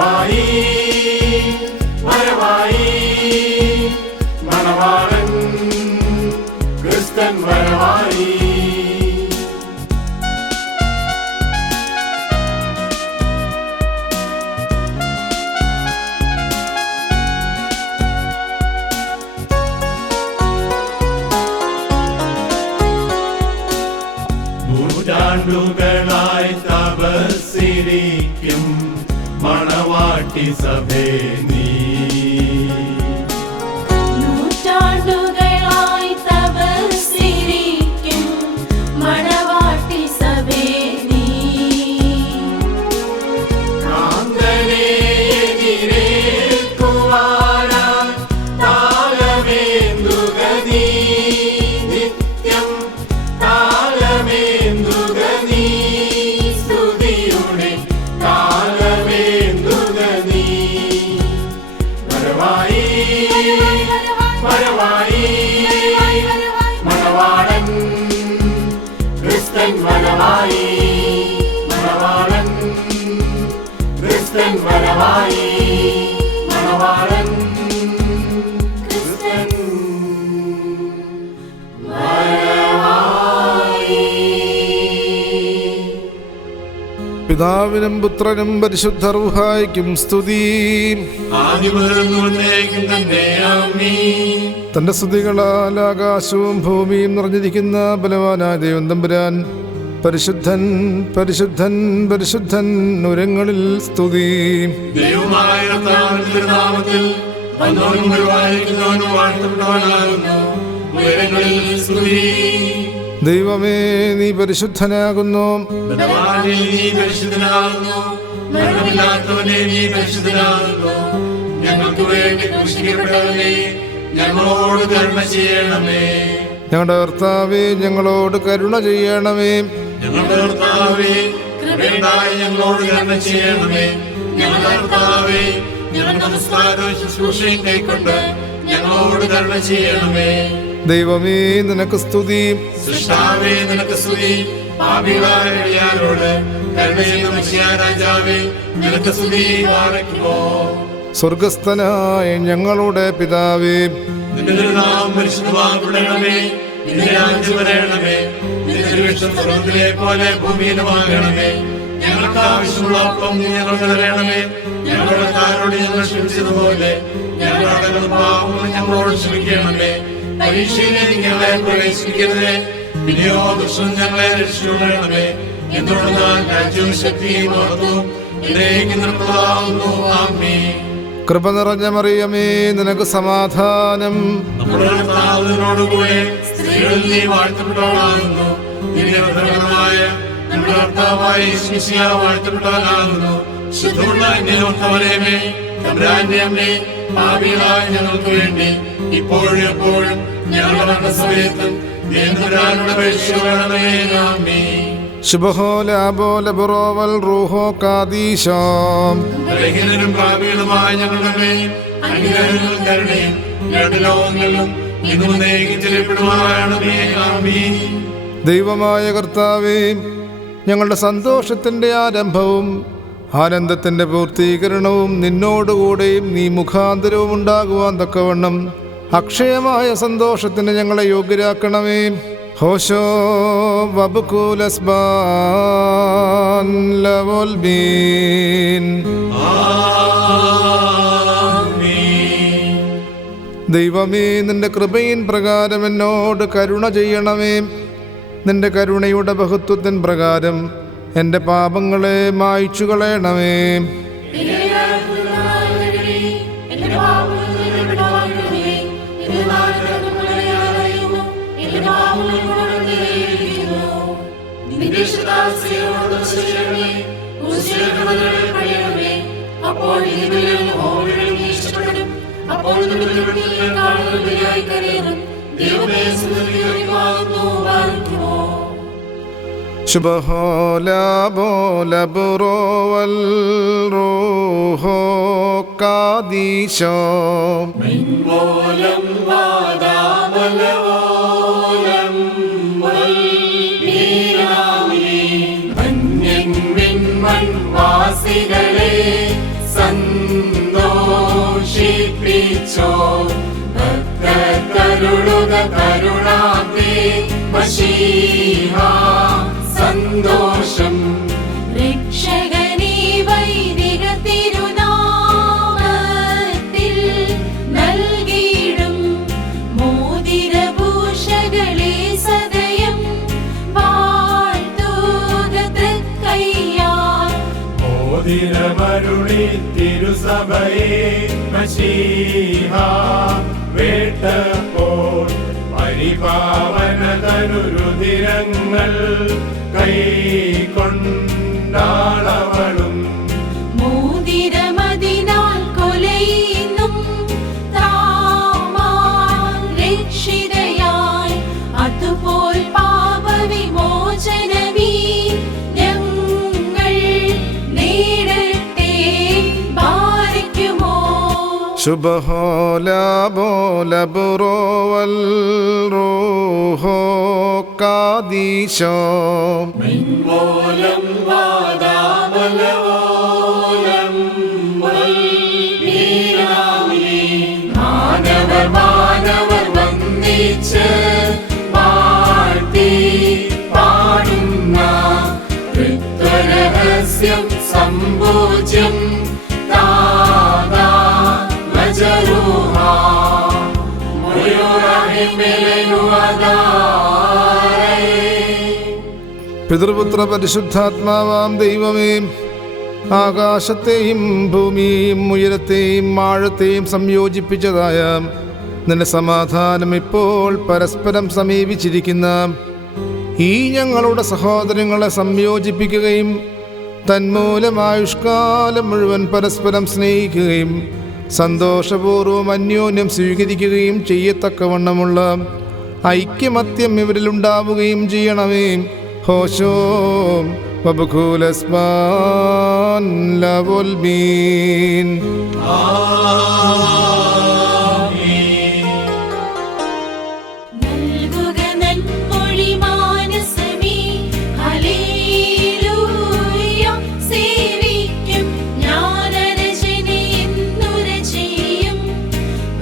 വരവായി വരവായി മണവാളൻ ക്രിസ്തൻ വരവായി. നൂറ്റാണ്ടുകളായി തപസ്സിരിക്കും മണവാട്ടി സഭേ നീ. നൂറ്റാണ്ടുകളായി തപസ്സിരിക്കും മണവാട്ടി സഭേ നീ. കാന്തനെ എതിരേൽക്കുവാനായി താളമേന്തുക നീ നിത്യം താളമേന്തുക നീ സ്തുതിയുടെ താളമേന്തുക നീ. വരവായി വരവായി മണവാളൻ ക്രിസ്തൻ വരവായി മണവാളൻ ക്രിസ്തൻ വരവായി മണവാളൻ ക്രിസ്തൻ വരവായി. പിതാവിനും പുത്രനും പരിശുദ്ധ റൂഹായ്ക്കും സ്തുതി. തന്റെ സ്തുതികളാൽ ആകാശവും ഭൂമിയും നിറഞ്ഞിരിക്കുന്ന ബലവാനായ ദൈവം തമ്പുരാൻ പരിശുദ്ധൻ പരിശുദ്ധൻ പരിശുദ്ധൻ ഉരങ്ങളിൽ സ്തുതി. ദൈവമേ നീ പരിശുദ്ധനാകുന്നു. ഞങ്ങൾക്ക് വേണ്ടി ക്രൂശിക്കപ്പെട്ടവനേ ഞങ്ങളോട് കരുണ ചെയ്യണമേ. ഞങ്ങളുടെ കർത്താവേ ഞങ്ങളോട് കരുണ ചെയ്യണമേ. ഞങ്ങളുടെ കർത്താവേ കൃപയുണ്ടായി ഞങ്ങളോട് കരുണ ചെയ്യണമേ. ഞങ്ങളുടെ കർത്താവേ ഞങ്ങളുടെ നമസ്കാരവും ശുശ്രൂഷയും കൈക്കൊണ്ട് ഞങ്ങളോട് കരുണ ചെയ്യണമേ. ദൈവമേ നിനക്ക് സ്തുതി. സൃഷ്ടാവേ നിനക്ക് സ്തുതി. പാപികളായ അടിയാരോട് കരുണ ചെയ്യുന്ന മശിഹാ രാജാവേ നിനക്ക് സ്തുതി. വാഴ്ത്തുമോ സ്വർഗസ്ഥനായ ഞങ്ങളുടെ പിതാവേ, നിന്റെ തിരുനാമം പരിശുദ്ധമാക്കപ്പെടണമേ. നിന്റെ രാജ്യം വരണമേ. നിന്റെ തിരുവിഷ്ടം സ്വർഗ്ഗത്തിലെ പോലെ ഭൂമിയിലുമാകണമേ. ഞങ്ങൾക്ക് ആവശ്യമുള്ള അപ്പം ഞങ്ങൾക്ക് തരണമേ. ഞങ്ങളുടെ കടക്കാരോട് ഞങ്ങൾ ക്ഷമിച്ചതുപോലെ ഞങ്ങളുടെ പാപങ്ങൾ ഞങ്ങളോട് ക്ഷമിക്കണമേ. പരീക്ഷയിലേക്ക് ഞങ്ങളെ പ്രവേശിപ്പിക്കരുതേ, പിന്നെയോ ദുഷ്ടൻ ഞങ്ങളെ രക്ഷിക്കണമേ. എന്തുകൊണ്ടെന്നാൽ രാജ്യവും ശക്തിയും മഹത്വവും എന്നേക്കും നിനക്കുള്ളതാകുന്നു. ആമേൻ. കൃപ നിറഞ്ഞ മറിയമേ നിനക്ക് സമാധാനം. നമ്മുടെ കർത്താവിനോടുകൂടെ സ്ത്രീകളിൽ നീ വാഴ്ത്തപ്പെട്ടവളാകുന്നു. നിന്റെ പ്രധാനമായ നമ്മുടെ കർത്താവായ യേശുമിശിഹാ വാഴ്ത്തപ്പെട്ടവനാകുന്നു. ശുദ്ധമുള്ള അന്യനോർത്തവരേമേ തമ്പുരാന്റെ അമ്മേ, പാപികളായ ഞങ്ങൾക്ക് വേണ്ടി ഇപ്പോഴും എപ്പോഴും ഞങ്ങളുടെ മരണസമയത്തും തമ്പുരാനോട് അപേക്ഷിക്കണമേ. ആമേൻ. ശുഭഹോലാബോലബുറോവൽ റൂഹോ കാദീശോ. ബലഹീനരും പാപികളുമായ ഞങ്ങളുടെ മേൽ അനുഗ്രഹങ്ങളും കരുണയും രണ്ട് ലോകങ്ങളിലും ഇന്നും എന്നേക്കും ചെറിയപ്പെടുമാറാകണമേ. ആമേൻ. ദൈവമായ കർത്താവേ, ഞങ്ങളുടെ സന്തോഷത്തിൻ്റെ ആരംഭവും ആനന്ദത്തിൻ്റെ പൂർത്തീകരണവും നിന്നോടുകൂടെയും നീ മുഖാന്തരവും ഉണ്ടാകുവാൻ തക്കവണ്ണം അക്ഷയമായ സന്തോഷത്തിന് ഞങ്ങളെ യോഗ്യരാക്കണമേ. ഹോശോ വബുകൂലസ്ബാൻ ലവോൽബീൻ. ദൈവമേ നിന്റെ കൃപയിൻ പ്രകാരം എന്നോട് കരുണ ചെയ്യണമേ. നിന്റെ കരുണയുടെ ബഹുത്വത്തിൻ പ്രകാരം എൻ്റെ പാപങ്ങളെ മായ്ച്ചു കളയണമേ. ശുഭഹോലാബോലബുറോവൽ റൂഹോ കാദീശോ. വാസികളെ അരുളുക കരുണാബ്ദേ മശീഹ സന്തോഷം. രക്ഷകനീ വൈദിക തിരുനാമത്തിൽ നൽകിയിടും മോതിരഭൂഷകളെ സദയം വാഴ്ത്തുക തൃക്കൈയാൽ. മോതിരമരുളി തിരുസഭയെ മശീഹ വേട്ടപ്പോൾ പരിപാവനതനുരുതിരങ്ങൾ കൈക്കൊണ്ടാളവളും. മോതിരമതിനാൽ കൊലയുന്നും താമാൽ രക്ഷിതയായി അതുപോൽ പാപവിമോചനമീ ഞങ്ങൾ നേടട്ടെ. ബാരിക്കുമോ ശുഭഹോല ബോല ബുറോവൽ റൂഹോ കാദീശോ. മിൻമൂലം വാദാമലവോലം വൽമീനാമി. മാനവർ വന്ദിച്ച് വാഴ്ത്തി പാടുന്ന ഋത്വരഹസ്യം സമ്പൂജ്യം താദാ മജരൂഹ മുയുറഹിമിലയുവദാരേ. പിതൃപുത്ര പരിശുദ്ധാത്മാവാം ദൈവമേ, ആകാശത്തെയും ഭൂമിയെയും ഉയരത്തെയും ആഴത്തെയും സംയോജിപ്പിച്ചതായ നിന്റെ സമാധാനം ഇപ്പോൾ പരസ്പരം സമീപിച്ചിരിക്കുന്ന ഈ ഞങ്ങളുടെ സഹോദരങ്ങളെ സംയോജിപ്പിക്കുകയും തന്മൂലം ആയുഷ്കാലം മുഴുവൻ പരസ്പരം സ്നേഹിക്കുകയും സന്തോഷപൂർവ്വം അന്യോന്യം സ്വീകരിക്കുകയും ചെയ്യത്തക്കവണ്ണമുള്ള ഐക്യമത്യം ഇവരിലുണ്ടാവുകയും ചെയ്യണമേ. ഹോശോ വബുഖൂലസ്മാൻ ലവുൽമീൻ. നൽകുക നന്മൊഴി മാനസമേ ഹല്ലേലൂയ. സേവിക്കും ജ്ഞാനരചനെ എന്നുര ചെയ്യും.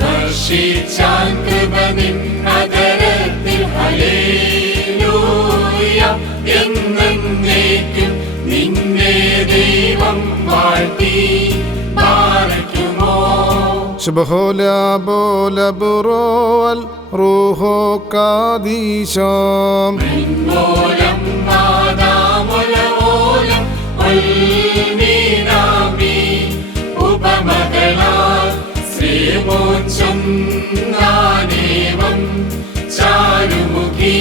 വർഷിച്ചാൻ കൃപ നിൻ അധരത്തിൽ ഹല്ലേലൂയ എന്നേക്കും നിന്നെ ദൈവം വാഴ്ത്തി പാലിക്കുമോ. ശുഭഹോല ബോല ബുറോവൽ റൂഹോ കാദീശോ. മിൻമൂലം വാദാമലവോലം വൽമീനാമി. ഉപമകളാൽ ശ്രീമോച്ചം നാനേവം ചാരുമുഖി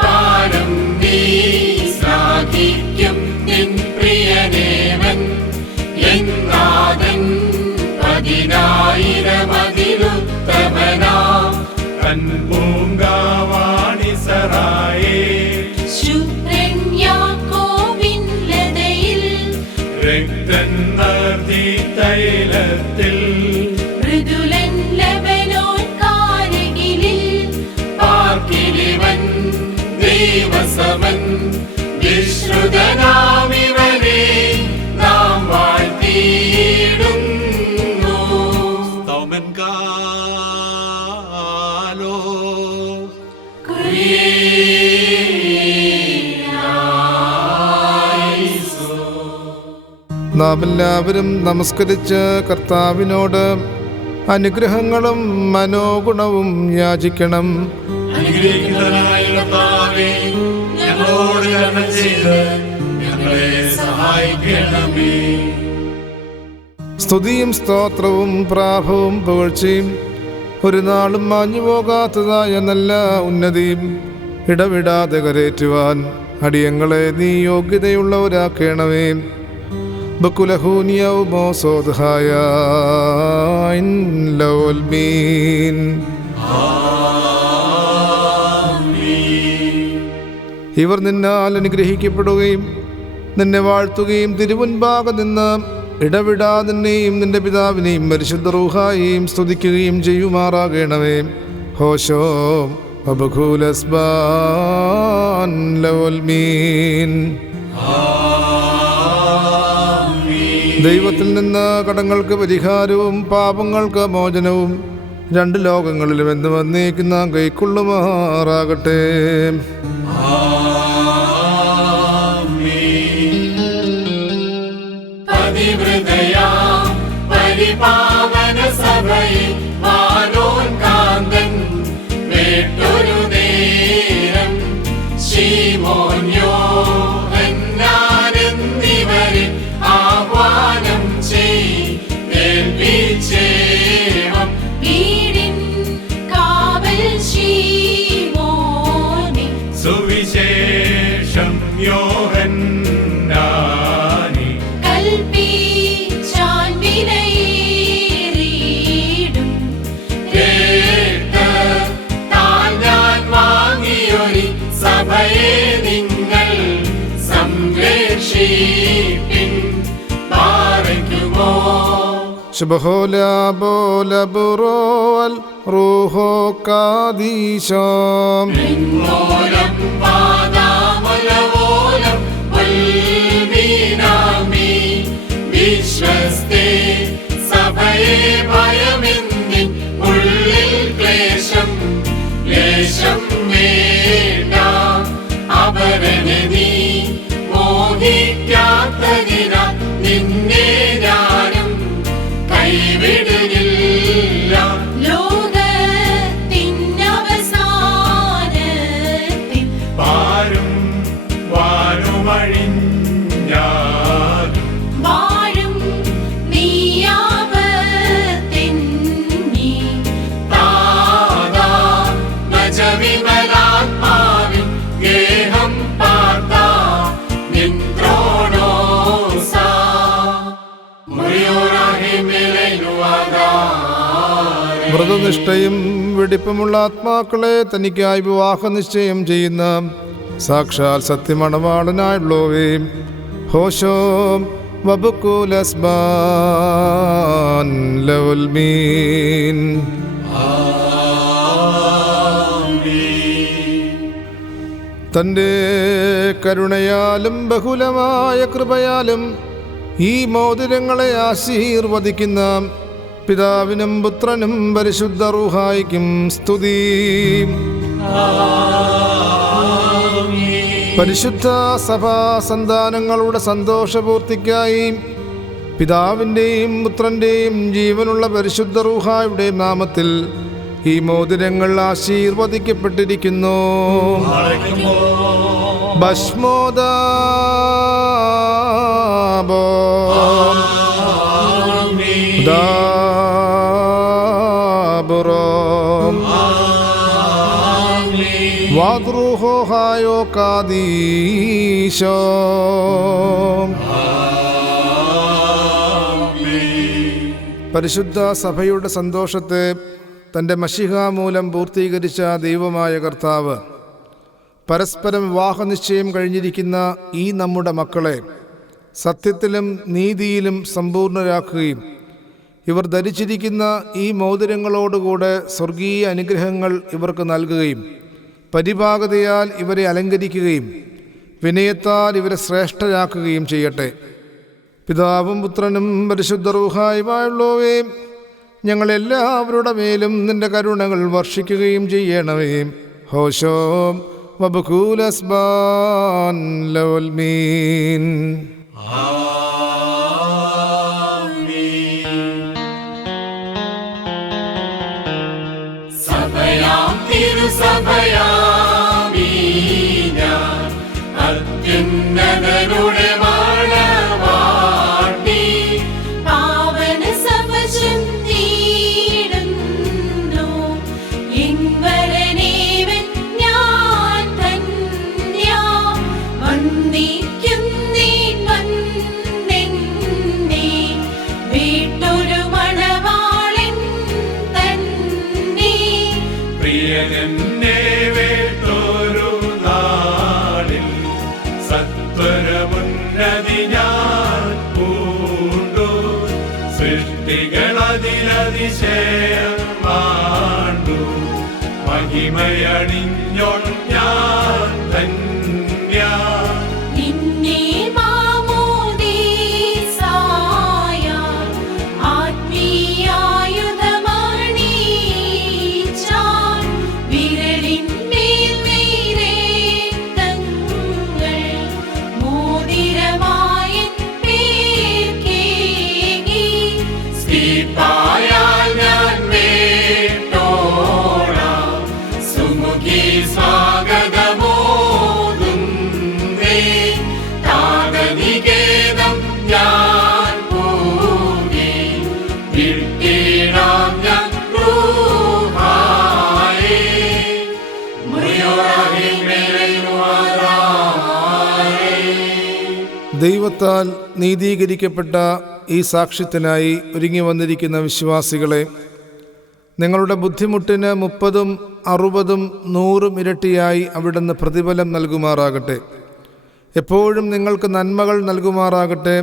പാരം നീ ശ്ലാഘിക്കും നിൻ പ്രിയനേവൻ എന്നാഥൻ. 10,000 കൺപൂങ്കാവാണിസറായേ. ശുഭ്രൻ യാക്കോബിൻ ലതയിൽ രക്തൻ നർത്തി തൈലത്തിൽ മൃദുലൻ ലബനോൻ കാരകിലിൽ പാർക്കിലിവൻ ദൈവസമൻ. വിശ്രുതനാമിവനെ നാം വാഴ്ത്തിയിടുന്നു. സ്തോമൻ കാലോ നാം എല്ലാവരും നമസ്കരിച്ച് കർത്താവിനോട് അനുഗ്രഹങ്ങളും മനോഗുണവും യാചിക്കണം. അനുഗ്രഹിക്കുന്നവനായ കർത്താവേ, ഞങ്ങളോട് കരുണ ചെയ്ത് ഞങ്ങളെ സഹായിക്കണമേ. സ്തുതിയും സ്തോത്രവും പ്രാഭവും പുകഴ്ചയും ഒരു നാളും മാഞ്ഞുപോകാത്തതായ നല്ല ഉന്നതിയും ഇടവിടാതെ കരേറ്റുവാൻ അടിയങ്ങളെ നീ യോഗ്യതയുള്ളവരാക്കണമേ. ബക്കുലഹൂനിയൗ മോസോദ്ഹായ ലൗൽമീൻ. ഇവർ നിന്നാൽ അനുഗ്രഹിക്കപ്പെടുകയും നിന്നെ വാഴ്ത്തുകയും തിരുമുൻപാകെ നിന്ന് ഇടവിടാതെ നിന്നെയും നിന്റെ പിതാവിനെയും പരിശുദ്ധ റൂഹായെയും സ്തുതിക്കുകയും ചെയ്യുമാറാകണമേ. ഹോശോ അബഖൂലസ്ബാൻ ലൗൽമീൻ. ദൈവത്തിൽ നിന്ന് കടങ്ങൾക്ക് പരിഹാരവും പാപങ്ങൾക്ക് മോചനവും രണ്ട് ലോകങ്ങളിലും എന്ന് വന്നേക്കും നാം കൈക്കൊള്ളുമാറാകട്ടെ. പരിപാവന സഭയിൽ വാനോൻ കാന്തൻ വേട്ടൊരു നേരം ശീമോൻ യോഹന്നാനെന്നിവരിൽ ആഹ്വാനം ചെയ്യേൽപ്പിച്ചേവം വീടിൻ കാവൽ ശീമോനെ സുവിശേഷം യോഹന്നാനി കൽപ്പിച്ചാൻ വിലയേറിയിടും താൻ ഞാൻ വാങ്ങിയൊരു സഭയെ നിങ്ങൾ സംരക്ഷിപ്പിൻ പാറയ്ക്കുമോ ശുഭഹോല ബോല ബുറോൽ റൂഹോ കാദീശം മൂലം പാദാമലവോലം ഉൽമീനാമി വിശ്വസ്തേ സഭയെ ഭയമെന്നിൻ ഉള്ളിൽ ക്ലേശം ലേശം വേണ്ട അവരനെ നീ മോഹിക്കാത്തതിനാൽ നിന്നെ ഞാനും കൈവിടുന്നില്ല. ലോകത്തിനവസാനത്തിൽ പാരും വാനുമഴിഞ്ഞാലും വാഴും നീയാപത്തിന്നി താതാ നജവിമലാത്മാവിൻ ഗേഹം പാർത്താ നിന്ത്രോണോസാ മുറിയോറാഹിമിലൈനുവാദാരേ. വ്രതനിഷ്ഠയും വെടിപ്പുമുള്ള ആത്മാക്കളെ തനിക്കായി വിവാഹ നിശ്ചയം ചെയ്യുന്ന സാക്ഷാൽ സത്യമണവാളനായുള്ളവേ, ഹോശോം വബുക്കുലസ്ബാൻ ലവൽമീൻ. തൻ്റെ കരുണയാലും ബഹുലമായ കൃപയാലും ഈ മോതിരങ്ങളെ ആശീർവദിക്കുന്ന പിതാവിനും പുത്രനും പരിശുദ്ധ റൂഹായിക്കും സ്തുതി. പരിശുദ്ധ സഭാ സന്താനങ്ങളുടെ സന്തോഷപൂർത്തിക്കായി പിതാവിൻ്റെയും പുത്രൻ്റെയും ജീവനുള്ള പരിശുദ്ധ റൂഹായുടെ നാമത്തിൽ ഈ മോതിരങ്ങൾ ആശീർവദിക്കപ്പെട്ടിരിക്കുന്നു. ഭസ്മോദാബോ ദാബുറോം വാദ്രുഹോ ഹായോ കാദീശോ. പരിശുദ്ധ സഭയുടെ സന്തോഷത്തെ തൻ്റെ മശിഹ മൂലം പൂർത്തീകരിച്ച ദൈവമായ കർത്താവ് പരസ്പരം വിവാഹനിശ്ചയം കഴിഞ്ഞിരിക്കുന്ന ഈ നമ്മുടെ മക്കളെ സത്യത്തിലും നീതിയിലും സമ്പൂർണരാക്കുകയും ഇവർ ധരിച്ചിരിക്കുന്ന ഈ മോതിരങ്ങളോടുകൂടെ സ്വർഗീയ അനുഗ്രഹങ്ങൾ ഇവർക്ക് നൽകുകയും പരിപാകതയാൽ ഇവരെ അലങ്കരിക്കുകയും വിനയത്താൽ ഇവരെ ശ്രേഷ്ഠരാക്കുകയും ചെയ്യട്ടെ. പിതാവും പുത്രനും പരിശുദ്ധ റൂഹായുമായുള്ളവേ, ഞങ്ങളെല്ലാവരുടെ മേലും നിന്റെ കരുണകൾ വർഷിക്കുകയും ചെയ്യണമേ. ഹോശോം വബുകൂലസ്ബാൻ ലവൽമീൻ. സഭയാം തിരുസഭയാമീ ഞാൻ അത്യുന്നതനുടെ മണവാട്ടി പാവന സഭ ചൊല്ലിയിടുന്നു. എൻവരനേവൻ ഞാൻ ധന്യാ. വന്ദിക്കുന്നേൻ വന്നെന്നെ വീട്ടൊരു മണവാളൻ തന്നെ. പ്രിയനെന്നെ വേട്ടൊരു നാളിൽ സത്വരമുന്നതി ഞാൻ പൂണ്ടു. സൃഷ്ടികളതിലതിശയം മാണ്ടു. മഹിമയണിഞ്ഞൊൺ ഞാൻ ധന്യാ. നിന്നെ മാമോദീസായ ആത്മീയായുധമണിയിച്ചു. ദൈവത്താൽ നീതീകരിക്കപ്പെട്ട ഈ സാക്ഷ്യത്തിനായി ഒരുങ്ങി വന്നിരിക്കുന്ന വിശ്വാസികളെ, നിങ്ങളുടെ ബുദ്ധിമുട്ടിന് 30, 60, 100 ഇരട്ടിയായി അവിടുന്ന് പ്രതിഫലം നൽകുമാറാകട്ടെ. എപ്പോഴും നിങ്ങൾക്ക് നന്മകൾ നൽകുമാറാകട്ടെ.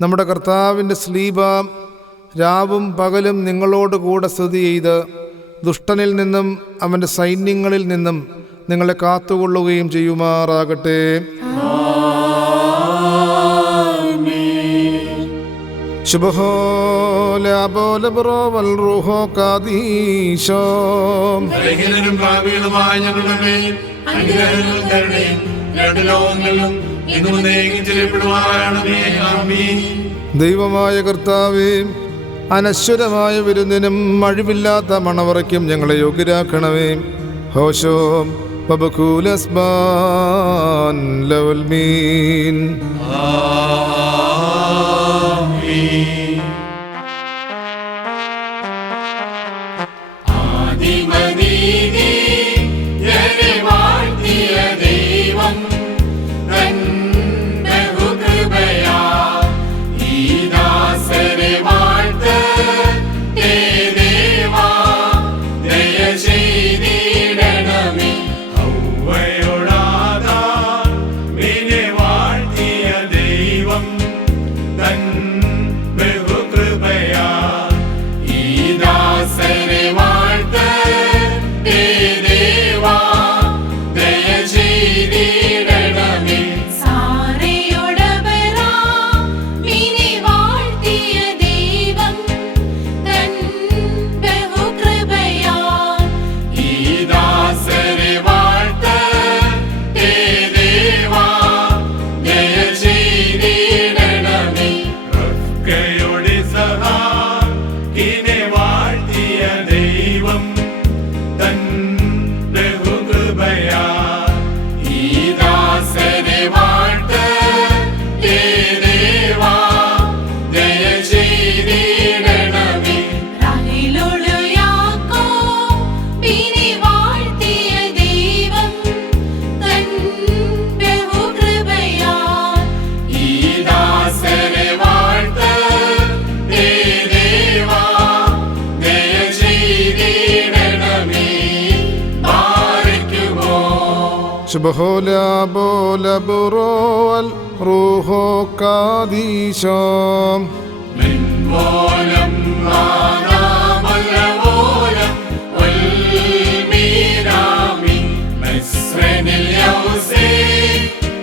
നമ്മുടെ കർത്താവിൻ്റെ സ്ലീബ രാവും പകലും നിങ്ങളോട് കൂടെ സ്തുതി ചെയ്ത് ദുഷ്ടനിൽ നിന്നും അവൻ്റെ സൈന്യങ്ങളിൽ നിന്നും നിങ്ങളെ കാത്തുകൊള്ളുകയും ചെയ്യുമാറാകട്ടെ. ദൈവമായ കർത്താവേ, അനശ്വരമായ വിരുന്നിനും അഴിവില്ലാത്ത മണവറയ്ക്കും ഞങ്ങളെ യോഗ്യരാക്കണമേ. ഹോശോ ബബകൂലസ്ബാൻ ലവൽ മീൻ. ശുഭഹോലാ ബോല ബുറോൽ റൂഹോ കാദീശോ മിൻവോലം മാനാമലവോലം വൽമീരാമി മസ്രനിൽ യൗസേ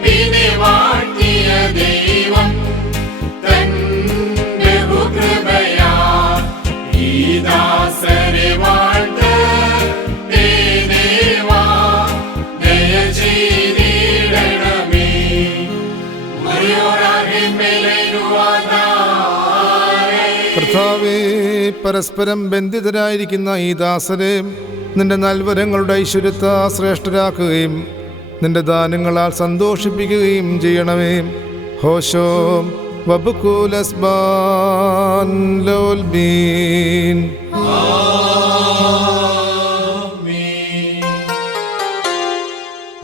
പിന്നെ വാഴ്ത്തിയ ദൈവം തൻ ബഹുകൃപയാ ഈ ദാസരെ വാഴ്ത്ത കർത്താവേ, പരസ്പരം ബന്ധിതരായിരിക്കുന്ന ഈ ദാസരെ നിന്റെ നൽവരങ്ങളുടെ ഐശ്വര്യത്തെ ശ്രേഷ്ഠരാക്കുകയും നിന്റെ ദാനങ്ങളാൽ സന്തോഷിപ്പിക്കുകയും ചെയ്യണമേ. ഹോശോ വബുകൂലസ്ബാൻ ലോൽ ബീൻ.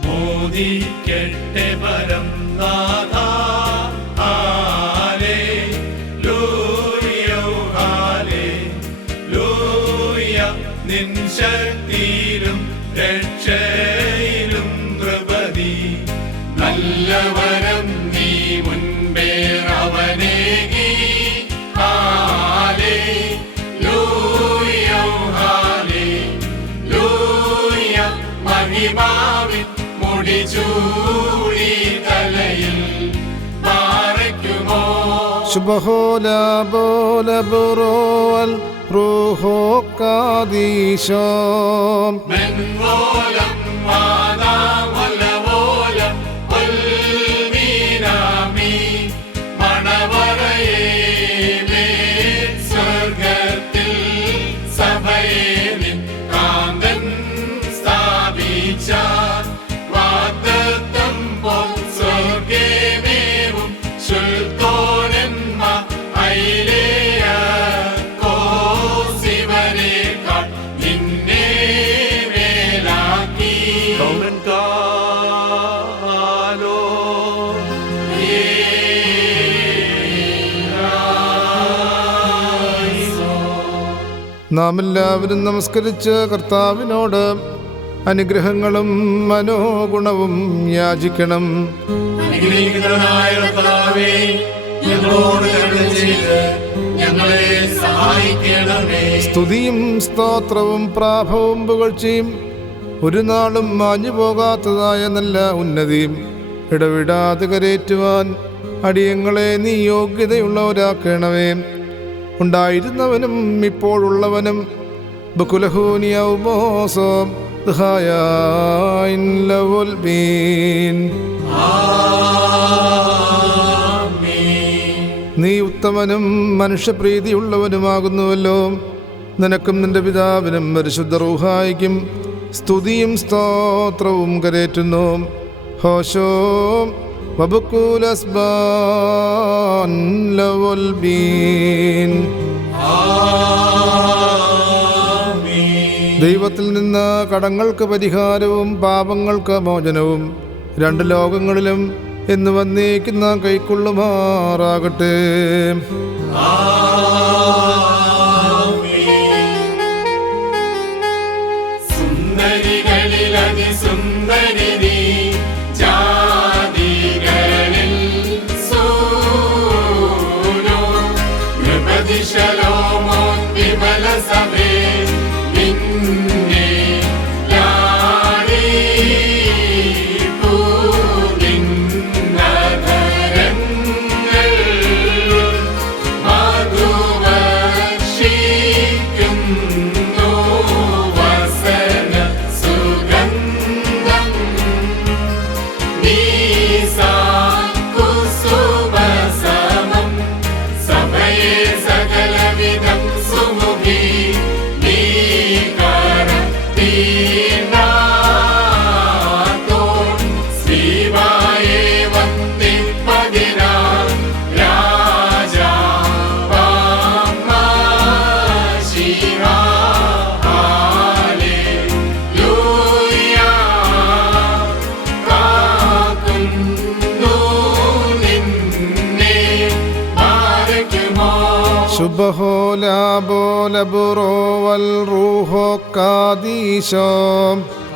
മോദിക്കട്ടെ പരം നാഥ, നിൻ ശക്തിയിലും രക്ഷയിലും ദ്രപതി നല്ലവരം നീ മുൻപേ അവനേകി. ഹല്ലേലൂയ ഹല്ലേലൂയ മഹിമാവിൻ മുടിചൂടി തലയിൽ പാറയ്ക്കുമോ. ശുഭഹോലാ ബോല ബുറോൽ റൂഹോ കാദീശോ മെൻവോലം മാനാമലവോലം വൽമീനാമി മണവറയേ സ്വർഗത്തിൽ സഭയെ നിൻ കാന്തൻ സ്ഥാപിച്ച വാഗ്ദത്തം പോൽ സ്വർഗമേവും ശുൽത്തോനന്മ ഐലേയ നിന്നെ മേലാക്കി. നാം എല്ലാവരും നമസ്കരിച്ച് കർത്താവിനോട് അനുഗ്രഹങ്ങളും മനോഗുണവും യാചിക്കണം. അനുഗ്രഹീതനായ കർത്താവേ, ഞങ്ങളോട് കരുണ ചെയ്ത് ഞങ്ങളെ സഹായിക്കണമേ. സ്തുതിയും സ്തോത്രവും പ്രാഭവും പുകഴ്ചയും ഒരു നാളും മാഞ്ഞു പോകാത്തതായ നല്ല ഉന്നതിയും ഇടവിടാതെ കരേറ്റുവാൻ അടിയങ്ങളെ നീ യോഗ്യതയുള്ളവരാക്കണമേ. ഉണ്ടായിരുന്നവനും ഇപ്പോഴുള്ളവനും ബകുലഹൂനിയൗമോസോം ദഹായായിൻ ലവുൽ ബീൻ. നീ ഉത്തമനും മനുഷ്യപ്രീതിയുള്ളവനുമാകുന്നുവല്ലോ. നിനക്കും നിന്റെ പിതാവിനും പരിശുദ്ധ റൂഹായിക്കും സ്തുതിയും സ്തോത്രവും കരേറ്റുന്നു. ഹോശോ വബുക്കൂലസ്ബാൻ ലവുൽ ബീൻ. ദൈവത്തിൽ നിന്ന് കടങ്ങൾക്ക് പരിഹാരവും പാപങ്ങൾക്ക് മോചനവും രണ്ട് ലോകങ്ങളിലും എന്ന് വന്നേക്കുന്ന കൈക്കൊള്ളുമാറാകട്ടെ. സുന്ദരികളിൽ അതിസുന്ദരി നീ, ജാതികളിൽ സൂനോ നൃപതി ശലോമോൻ വിമല സഭേ നിന്നെ യാടിപ്പൂ നിന്നധരങ്ങൾ മധുവർഷിക്കുന്നു വസന സുഗന്ധം. നീസാകുസുമസമം സഭയെ സകലവിധം സുമുഖി നീകര തീർന്നാത്തോൻ ശ്രീവായെ വന്ദിപ്പതിനാ രാജാവാമശിഹാ ഹല്ലേലൂയ. കാക്കുന്നു നിന്നെ ബാരക്കുമോ. ശുഭഹോലാബോലബുറോ വൽ റൂഹോ കാദീശോ.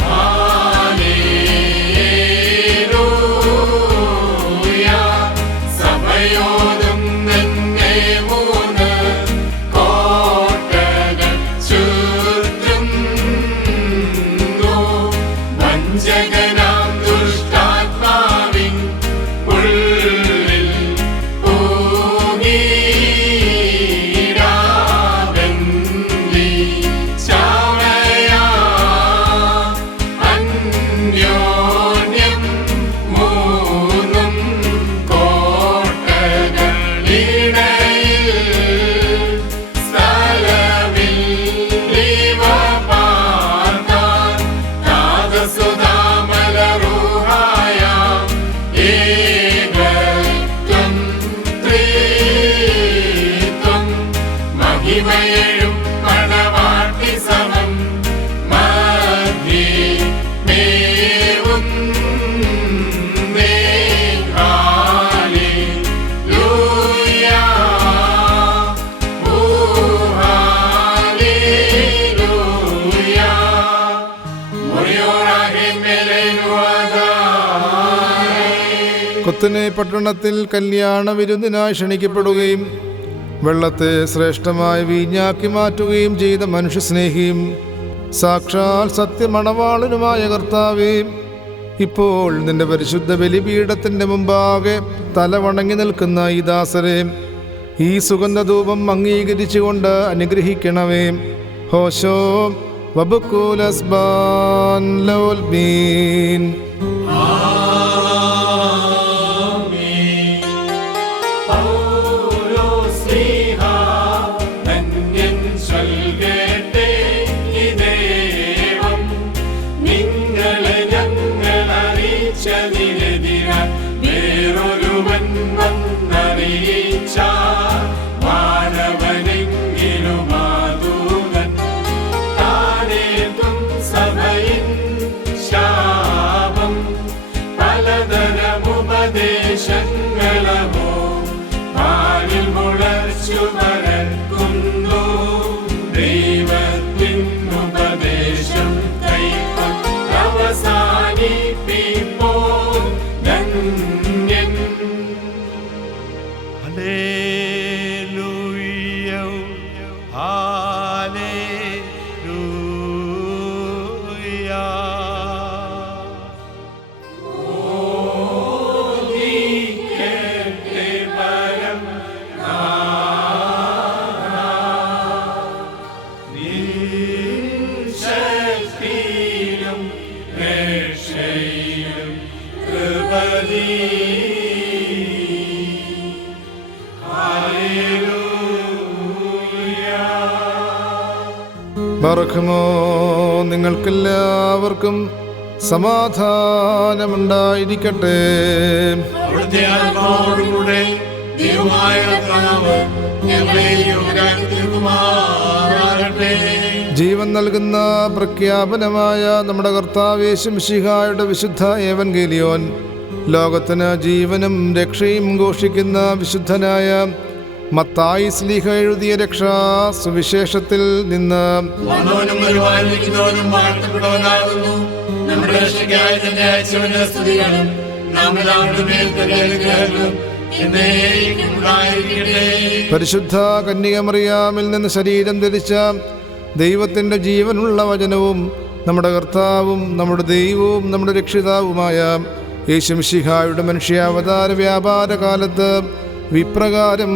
ഹല്ലേലൂയ. സഭയോടും നിന്നെ മൂന്ന് കോട്ടകൾ ചുറ്റുന്നു. വഞ്ചകനാം ദുഷ്ടാത്മാവിൻ ഉള്ളിൽ പൂങ്ങീടാവെന്നി ചാവയാ അന്യോന്യം മൂന്നും കോട്ടകളിടയിൽ സ്ഥലമില്ലിവ പാർത്താൻ നാദസുധാമലരൂഹായ ഏകത്വം ത്രിത്വം മഹിമയഴും മണവാട്ടി സമം മധ്യേ മേവുന്നേ. ഹല്ലേലൂയ. ഓ ഹല്ലേലൂയ. മുറിയോറാകെ മേലേനുവാദായി. കൊത്തനെ പട്ടണത്തിൽ കല്യാണ വിരുന്നിനായി ക്ഷണിക്കപ്പെടുകയും വെള്ളത്തെ ശ്രേഷ്ഠമായ വീഞ്ഞാക്കി മാറ്റുകയും ചെയ്ത മനുഷ്യസ്നേഹിയും സാക്ഷാൽ സത്യമണവാളനുമായ കർത്താവേ, ഇപ്പോൾ നിന്റെ പരിശുദ്ധ ബലിപീഠത്തിൻ്റെ മുമ്പാകെ തലവണങ്ങി നിൽക്കുന്ന ഈ ദാസരെ ഈ സുഗന്ധധൂപം അംഗീകരിച്ചുകൊണ്ട് അനുഗ്രഹിക്കണമേ. ഹോശോ വബുക്കൂലസ്ബാൻ ലവുൽ ബീൻ. പൗലോസ്ലീഹാ ധന്യൻ ചൊൽകേട്ടേ ഇദേവം. നിങ്ങളെ ഞങ്ങൾ അറിയിച്ചതിനെതിരായി വേറൊരുവൻ വന്നറിയിച്ച മാനവനെങ്കിലും ആദൂതൻ താനേതും സഭയിൻ ശാപം ബറഖുമോ നിങ്ങൾക്കെല്ലാവർക്കും സമാധാനമുണ്ടായിരിക്കട്ടെ. അവിടുത്തെ ആത്മാവോടുകൂടെ ദൈവമായ കർത്താവ് ഞങ്ങളെ യോഗ്യരാക്കി തീർക്കുമാറാകട്ടെ. ജീവൻ നൽകുന്ന പ്രഖ്യാപനമായ നമ്മുടെ കർത്താവ് യേശു മിശിഹായുടെ വിശുദ്ധ ഏവൻഗേലിയോൻ ലോകത്തിന് ജീവനും രക്ഷയും ഘോഷിക്കുന്ന വിശുദ്ധനായ മത്തായി ശ്ലീഹ എഴുതിയ രക്ഷാ സുവിശേഷത്തിൽ നിന്ന് വന്നവനും വരുവാനിരിക്കുന്നവനും വാഴ്ത്തപ്പെട്ടവനാകുന്നു. നമ്മുടെ രക്ഷയ്ക്കായി തന്നെ അയച്ചവന്റെ സ്തുതികളും നാം എല്ലാവരുടെ മേൽ തന്നെ അനുഗ്രഹങ്ങളും എന്നേക്കും ഉണ്ടായിരിക്കട്ടെ. പരിശുദ്ധ കന്യകമറിയാമിൽ നിന്ന് ശരീരം ധരിച്ച ദൈവത്തിൻ്റെ ജീവനുള്ള വചനവും നമ്മുടെ കർത്താവും നമ്മുടെ ദൈവവും നമ്മുടെ രക്ഷിതാവുമായ യേശു മിശിഹായുടെ മനുഷ്യാവതാര വ്യാപാര കാലത്ത് വിപ്രകാരം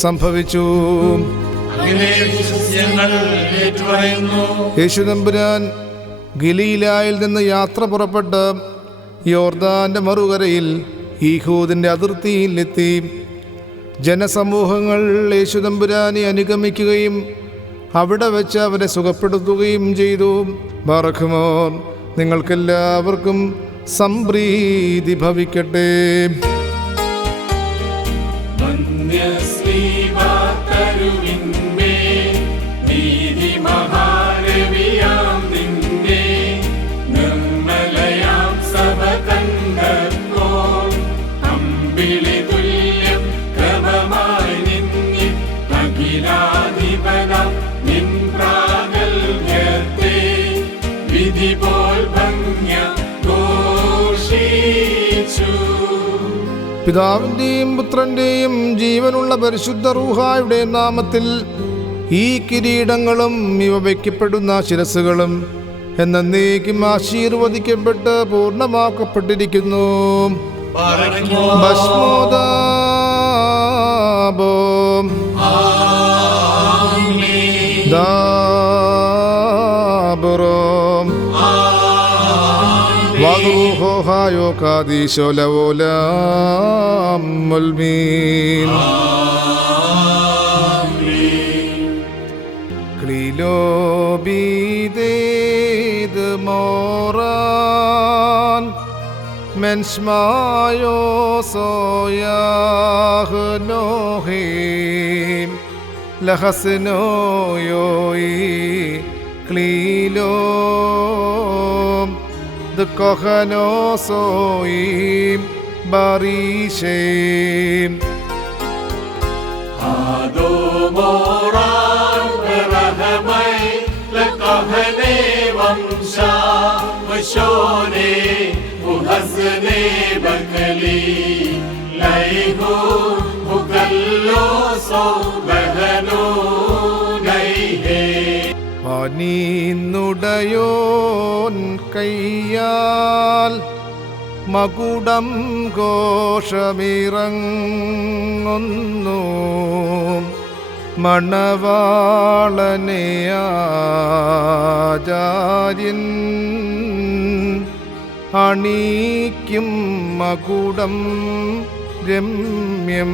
സംഭവിച്ചു. അങ്ങനെ ഞങ്ങൾ ഏറ്റുപറയുന്നു. യേശു തമ്പുരാൻ ഗലീലായിൽ നിന്ന് യാത്ര പുറപ്പെട്ട് യോർദാന്റെ മറുകരയിൽ യഹൂദിന്റെ അതിർത്തിയിൽ എത്തി. ജനസമൂഹങ്ങൾ യേശു തമ്പുരാനെ അനുഗമിക്കുകയും അവിടെ വെച്ച് അവരെ സുഖപ്പെടുത്തുകയും ചെയ്തു. ബറഖുമോ നിങ്ങൾക്കെല്ലാവർക്കും സംപ്രീതി ഭവിക്കട്ടെ. പിതാവിൻ്റെയും പുത്രൻ്റെയും ജീവനുള്ള പരിശുദ്ധ റൂഹായുടെ നാമത്തിൽ ഈ കിരീടങ്ങളും ഇവ വയ്ക്കപ്പെടുന്ന ശിരസ്സുകളും എന്നേക്കും ആശീർവദിക്കപ്പെട്ട് പൂർണ്ണമാക്കപ്പെട്ടിരിക്കുന്നു. ഭസ്മോദാബോ ദാബുറോ വദൂഹോഹായോ കാദീശോ ലവോലാം മുൽമീൻ ക്ലീലോ ബീദേദ് മോറാൻ മെൻസ്മായോ സോയാഹ് നോഹീം ലഹസ്നോയോയി ക്ലീലോ ദുഃഖനോസോയിം ബരീശേം ആദോമോറാൻ റഹമൈ ലകഹനെ വംശാ വശോനെ ഉഹസ്നെ ബകലി ലൈഹു മുകല്ലോസോ ബഹനോ നൈഹേ പനീന്നുടയോൻ കയ്യാൽ മകുടം ഘോഷമിറങ്ങുന്നു മണവാളനെ ആചാര്യൻ അണീക്കും മകുടം രമ്യം.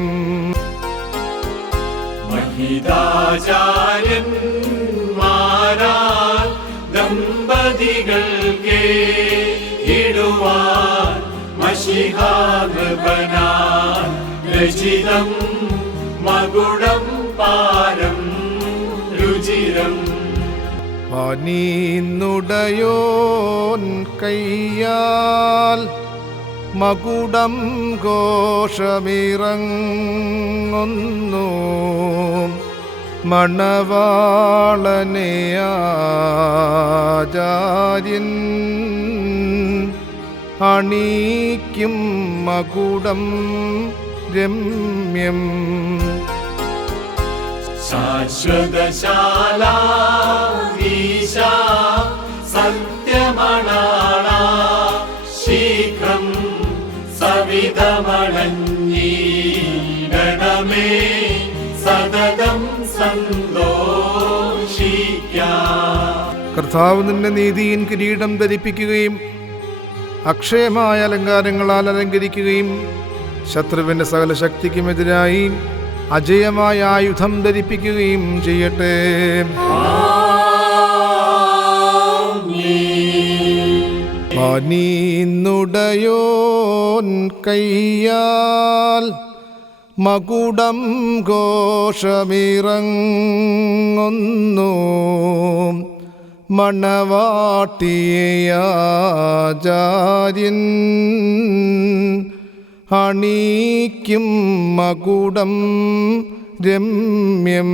മഹിതാചാര്യന്മാരാൽ ദമ്പതികൾക്ക് ഇടുവാൻ മശിഹാകൃപനാൽ രചിതം മകുടം പാരം രുചിരം. പനീന്നുടയോൻ കയ്യാൽ മകുടം ഘോഷമിറങ്ങുന്നു മണവാളനെ ആചാര്യൻ അണീക്കും മകുടം രമ്യം. ശാശ്വതശാല ഈശാ സത്യമണാള ശീഘ്രം സവിധമണഞ്ഞീടണമേ സതതം സന്തോഷിക്കാം. കർത്താവ് നിന്നെ നീതിയിൻ കിരീടം ധരിപ്പിക്കുകയും അക്ഷയമായ അലങ്കാരങ്ങളാൽ അലങ്കരിക്കുകയും ശത്രുവിൻ്റെ സകല ശക്തിക്കുമെതിരായി അജയമായ ആയുധം ധരിപ്പിക്കുകയും ചെയ്യട്ടെ. പനിന്നുടയോൻ കയ്യാൽ മകുടം ഘോഷമിറങ്ങുന്നു മണവാട്ടിയാചാര്യൻ അണിക്കും മകുടം രമ്യം.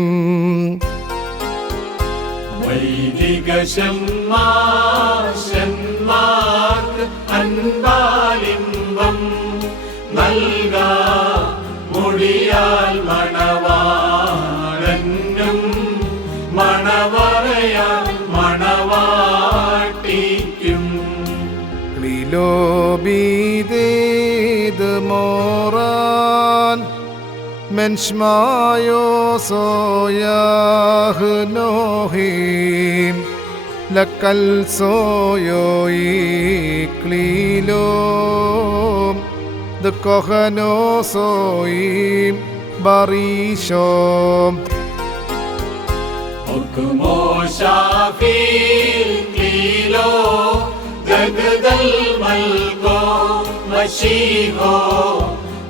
വൈദിക ശമ്മാശന്മാർക്ക് അൻപാലിംബം നൽകാ മുടിയാൽ മണവാളനും മണവറയാൽ മണവാട്ടിക്കും. ക്ലിലോബീതേത് മോറാൻ മെൻഷ്മായോ സോയാഹ്നോഹീം ലക്കൽ സോയോയി ക്ലീലോം ദ കൊഹനോ സോയീം ബറീശോം. ഒക്കുമോ ഷാഫീൽ ക്ലീലോ ദഗ്ദൽ മൽകോ മശീഹോ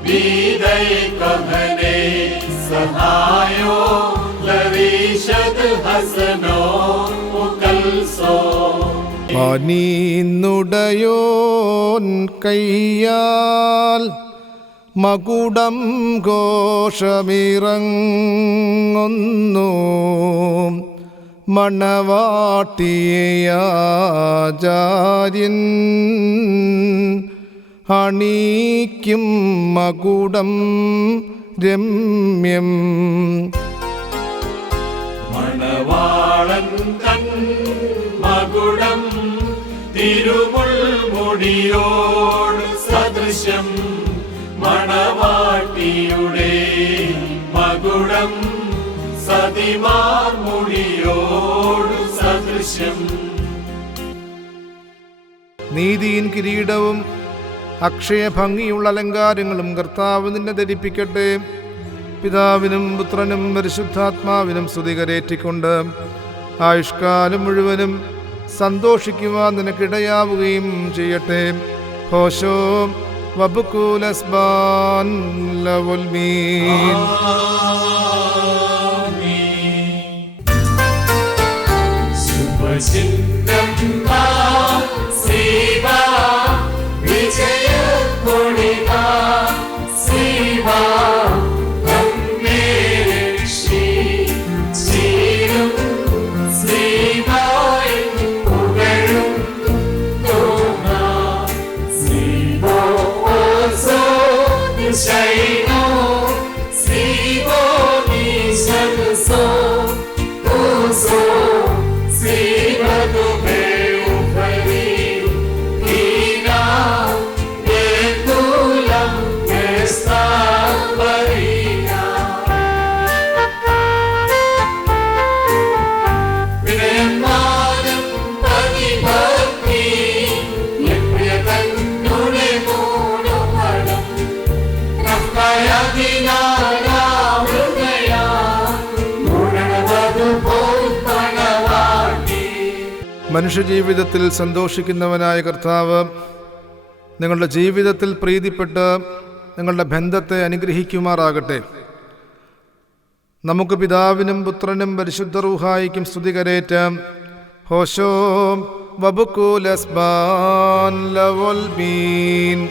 ബീദൈ കഹനെ സഹായോ ലരീഷദ് ഹസനോ മുകൽസോ. പനിന്നുടയോൻ കയ്യാൽ മകുടം ഘോഷമിറങ്ങുന്നു മണവാട്ടിയാചാര്യൻ അണിക്കും മകുടം രമ്യം. മണവാളൻ തൻ മകുടം തിരുമുൾമുടിയോട് സദൃശം മണവാട്ടിയുടെ മകുടം സതിമാർ മുടിയോട് സദൃശം. നീതിയിൻ കിരീടവും അക്ഷയഭംഗിയുള്ള അലങ്കാരങ്ങളും കർത്താവ് നിന്നെ ധരിപ്പിക്കട്ടെ. പിതാവിനും പുത്രനും പരിശുദ്ധാത്മാവിനും സ്തുതി കരേറ്റിക്കൊണ്ട് ആയുഷ്കാലം മുഴുവനും സന്തോഷിക്കുവാൻ നിനക്കിടയാവുകയും ചെയ്യട്ടെ. ഹോശോ വബുകൂലസ്ബാൻ ലവുൽമീൻ. മനുഷ്യജീവിതത്തിൽ സന്തോഷിക്കുന്നവനായ കർത്താവ് നിങ്ങളുടെ ജീവിതത്തിൽ പ്രീതിപ്പെട്ട് നിങ്ങളുടെ ബന്ധത്തെ അനുഗ്രഹിക്കുമാറാകട്ടെ. നമുക്ക് പിതാവിനും പുത്രനും പരിശുദ്ധ റൂഹായിക്കും സ്തുതി കരേറ്റാം. ഹോശോ വബുകൂലസ്ബാൻ ലവുൽമീൻ.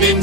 നിൻ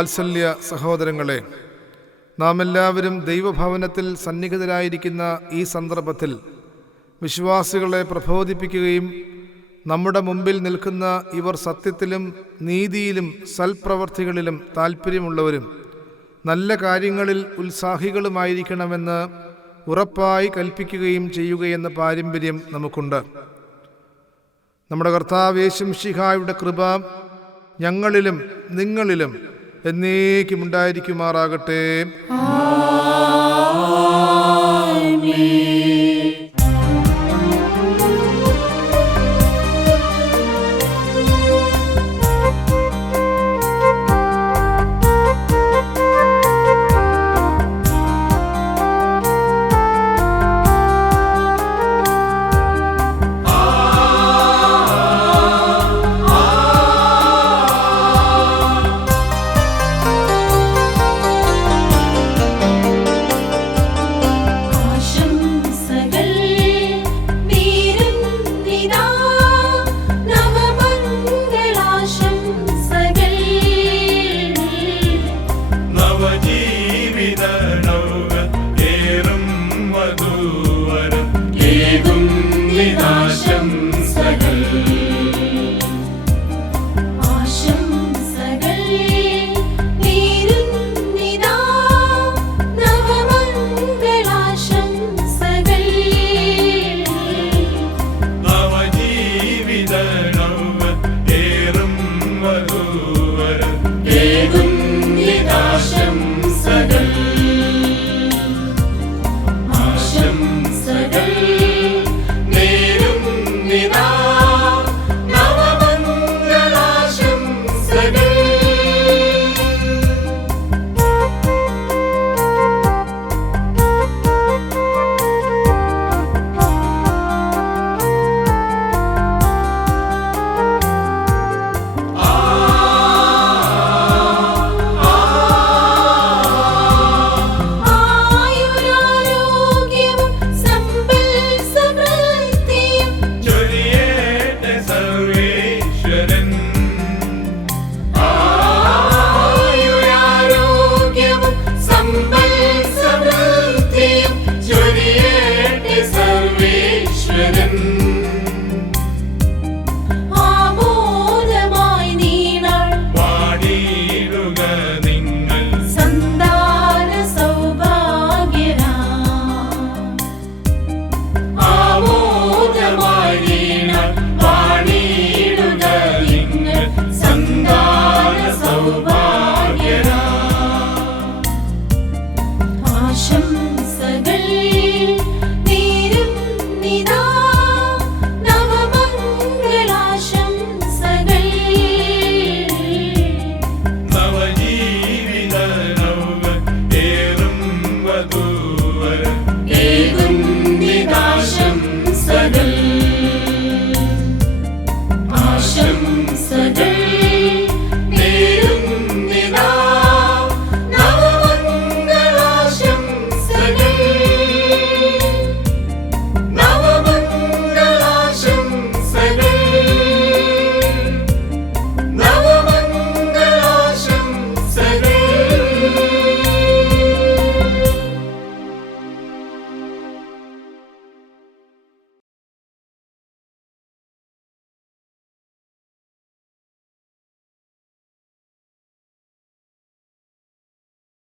വാത്സല്യ സഹോദരങ്ങളെ, നാം എല്ലാവരും ദൈവഭവനത്തിൽ സന്നിഹിതരായിരിക്കുന്ന ഈ സന്ദർഭത്തിൽ വിശ്വാസികളെ പ്രബോധിപ്പിക്കുകയും നമ്മുടെ മുമ്പിൽ നിൽക്കുന്ന ഇവർ സത്യത്തിലും നീതിയിലും സൽപ്രവർത്തികളിലും താൽപ്പര്യമുള്ളവരും നല്ല കാര്യങ്ങളിൽ ഉത്സാഹികളുമായിരിക്കണമെന്ന് ഉറപ്പായി കൽപ്പിക്കുകയും ചെയ്യുകയെന്ന പാരമ്പര്യം നമുക്കുണ്ട്. നമ്മുടെ കർത്താവ് യേശു മിശിഹായുടെ കൃപ ഞങ്ങളിലും നിങ്ങളിലും എന്നേക്കുമുണ്ടായിരിക്കുമാറാകട്ടെ.